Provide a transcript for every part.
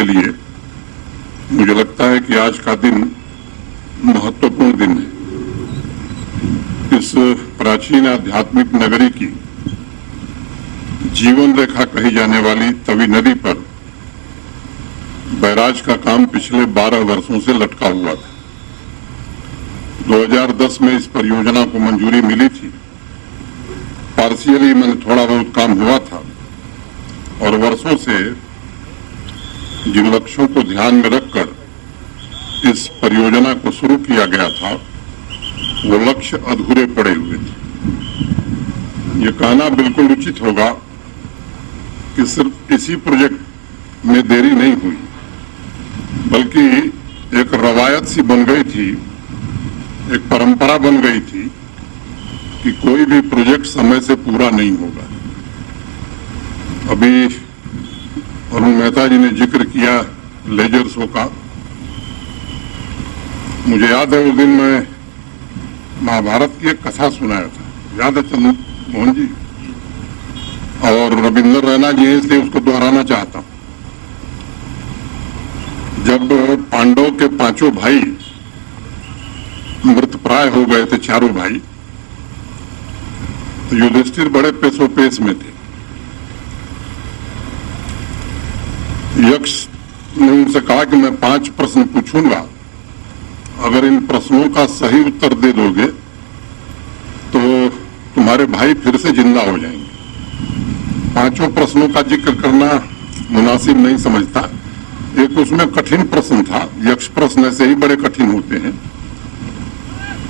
के लिए मुझे लगता है कि आज का दिन महत्वपूर्ण दिन है। इस प्राचीन आध्यात्मिक नगरी की जीवन रेखा कही जाने वाली तवी नदी पर बैराज का काम पिछले 12 वर्षों से लटका हुआ था। 2010 में इस परियोजना को मंजूरी मिली थी। पार्शियली मैंने थोड़ा बहुत काम हुआ था और वर्षों से जिन लक्ष्यों को ध्यान में रखकर इस परियोजना को शुरू किया गया था वो लक्ष्य अधूरे पड़े हुए थे। ये कहना बिल्कुल उचित होगा कि सिर्फ इसी प्रोजेक्ट में देरी नहीं हुई, बल्कि एक रवायत सी बन गई थी, एक परंपरा बन गई थी कि कोई भी प्रोजेक्ट समय से पूरा नहीं होगा। अभी अरुण मेहता जी ने जिक्र किया लेजर शो का। मुझे याद है उस दिन मैं महाभारत की एक कथा सुनाया था, याद है चंद्र मोहन जी, और रविंद्र रैना जी, इसलिए उसको दोहराना चाहता हूं। जब पांडव के पांचों भाई मृतप्राय हो गए थे, चारों भाई, तो युधिष्ठिर बड़े पेशोपेश में थे। यक्ष ने उनसे कहा कि मैं 5 प्रश्न पूछूंगा, अगर इन प्रश्नों का सही उत्तर दे दोगे तो तुम्हारे भाई फिर से जिंदा हो जाएंगे। 5 प्रश्नों का जिक्र करना मुनासिब नहीं समझता। एक उसमें कठिन प्रश्न था, यक्ष प्रश्न ऐसे ही बड़े कठिन होते हैं।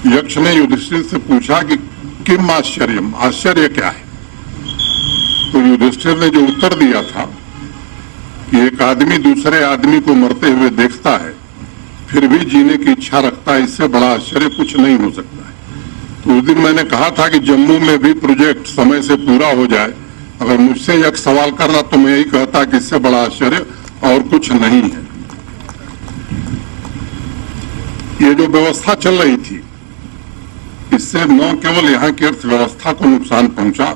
यक्ष ने युधिष्ठिर से पूछा कि किम आश्चर्यम, आश्चर्य क्या है? तो युधिष्ठिर ने जो उत्तर दिया था कि एक आदमी दूसरे आदमी को मरते हुए देखता है फिर भी जीने की इच्छा रखता है, इससे बड़ा आश्चर्य कुछ नहीं हो सकता है। तो उस दिन मैंने कहा था कि जम्मू में भी प्रोजेक्ट समय से पूरा हो जाए। अगर मुझसे एक सवाल करना तो मैं यही कहता कि इससे बड़ा आश्चर्य और कुछ नहीं है। ये जो व्यवस्था चल रही थी, इससे न केवल यहाँ की अर्थव्यवस्था को नुकसान पहुंचा,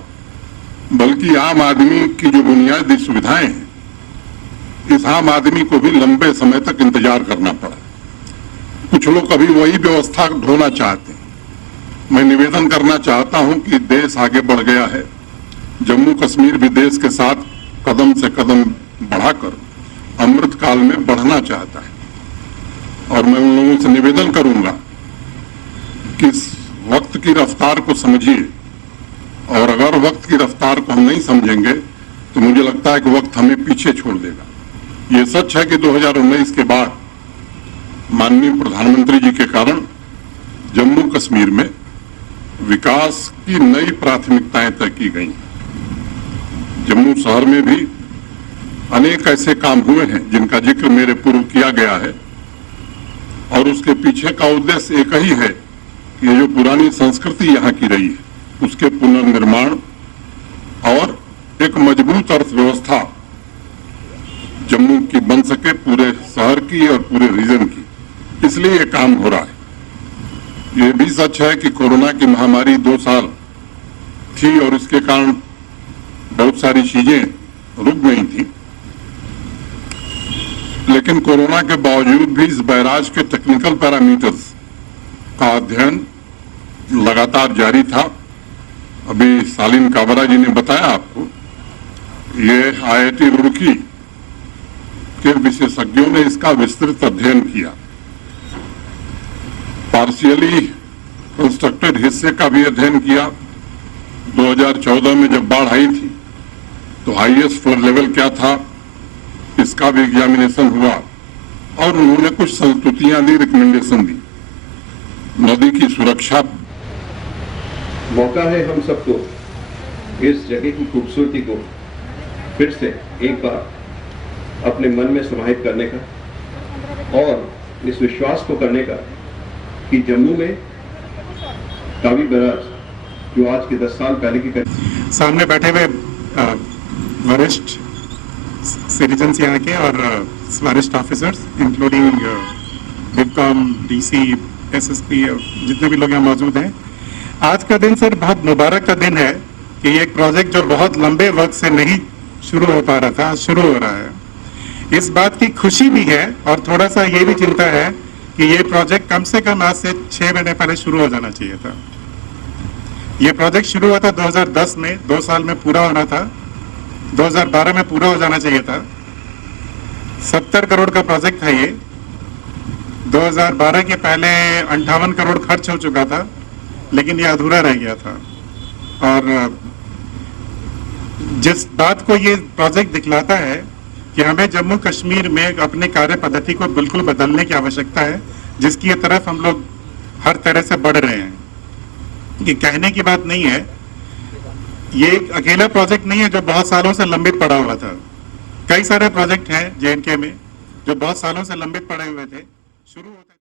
बल्कि आम आदमी की जो बुनियादी सुविधाएं हैं, इस आम आदमी को भी लंबे समय तक इंतजार करना पड़ा। कुछ लोग अभी वही व्यवस्था ढोना चाहते हैं। मैं निवेदन करना चाहता हूं कि देश आगे बढ़ गया है। जम्मू कश्मीर भी देश के साथ कदम से कदम बढ़ाकर अमृत काल में बढ़ना चाहता है। और मैं उन लोगों से निवेदन करूंगा कि इस वक्त की रफ्तार को समझिए, और अगर वक्त की रफ्तार को हम नहीं समझेंगे तो मुझे लगता है कि वक्त हमें पीछे छोड़ देगा। ये सच है कि 2019 के बाद माननीय प्रधानमंत्री जी के कारण जम्मू कश्मीर में विकास की नई प्राथमिकताएं तय की गई। जम्मू शहर में भी अनेक ऐसे काम हुए हैं जिनका जिक्र मेरे पूर्व किया गया है, और उसके पीछे का उद्देश्य एक ही है कि ये जो पुरानी संस्कृति यहाँ की रही है उसके पुनर्निर्माण और एक मजबूत अर्थव्यवस्था जम्मू की बन सके, पूरे शहर की और पूरे रीजन की। इसलिए ये काम हो रहा है। ये भी सच है कि कोरोना की महामारी 2 साल थी और इसके कारण बहुत सारी चीजें रुक गई थी, लेकिन कोरोना के बावजूद भी इस बैराज के टेक्निकल पैरामीटर्स का अध्ययन लगातार जारी था। अभी सालिन काबरा जी ने बताया आपको, ये IIT रुड़की के विशेषज्ञों ने इसका विस्तृत अध्ययन किया। पार्शियली कंस्ट्रक्टेड हिस्से का भी अध्ययन किया। 2014 में जब बाढ़ आई थी तो हाईएस्ट फ्लड लेवल क्या था, इसका भी एग्जामिनेशन हुआ, और उन्होंने कुछ संस्तुतियां दी, रिकमेंडेशन दी। नदी की सुरक्षा मौका है हम सबको इस जगह की खूबसूरती को फिर से एक बार अपने मन में समाहित करने का और इस विश्वास को करने का कि जम्मू में तावी बैराज जो आज के 10 साल पहले की सामने बैठे हुए वरिष्ठ सिटीजन्स यहाँ के और वरिष्ठ ऑफिसर्स इंक्लूडिंग डिपकॉम, डीसी, एसएसपी, जितने भी लोग यहाँ मौजूद हैं, आज का दिन सर बहुत मुबारक का दिन है कि एक प्रोजेक्ट जो बहुत लंबे वक्त से नहीं शुरू हो पा रहा था, शुरू हो रहा है। इस बात की खुशी भी है और थोड़ा सा ये भी चिंता है कि ये प्रोजेक्ट कम से कम आज से 6 महीने पहले शुरू हो जाना चाहिए था। ये प्रोजेक्ट शुरू हुआ था 2010 में, 2 साल में पूरा होना था, 2012 में पूरा हो जाना चाहिए था। 70 करोड़ का प्रोजेक्ट था ये। 2012 के पहले 58 करोड़ खर्च हो चुका था, लेकिन ये अधूरा रह गया था। और जिस बात को ये प्रोजेक्ट दिखलाता है कि हमें जम्मू कश्मीर में अपने कार्य पद्धति को बिल्कुल बदलने की आवश्यकता है, जिसकी तरफ हम लोग हर तरह से बढ़ रहे हैं। ये कहने की बात नहीं है, ये एक अकेला प्रोजेक्ट नहीं है जो बहुत सालों से लंबित पड़ा हुआ था। कई सारे प्रोजेक्ट हैं JNK में जो बहुत सालों से लंबित पड़े हुए थे। शुरू होते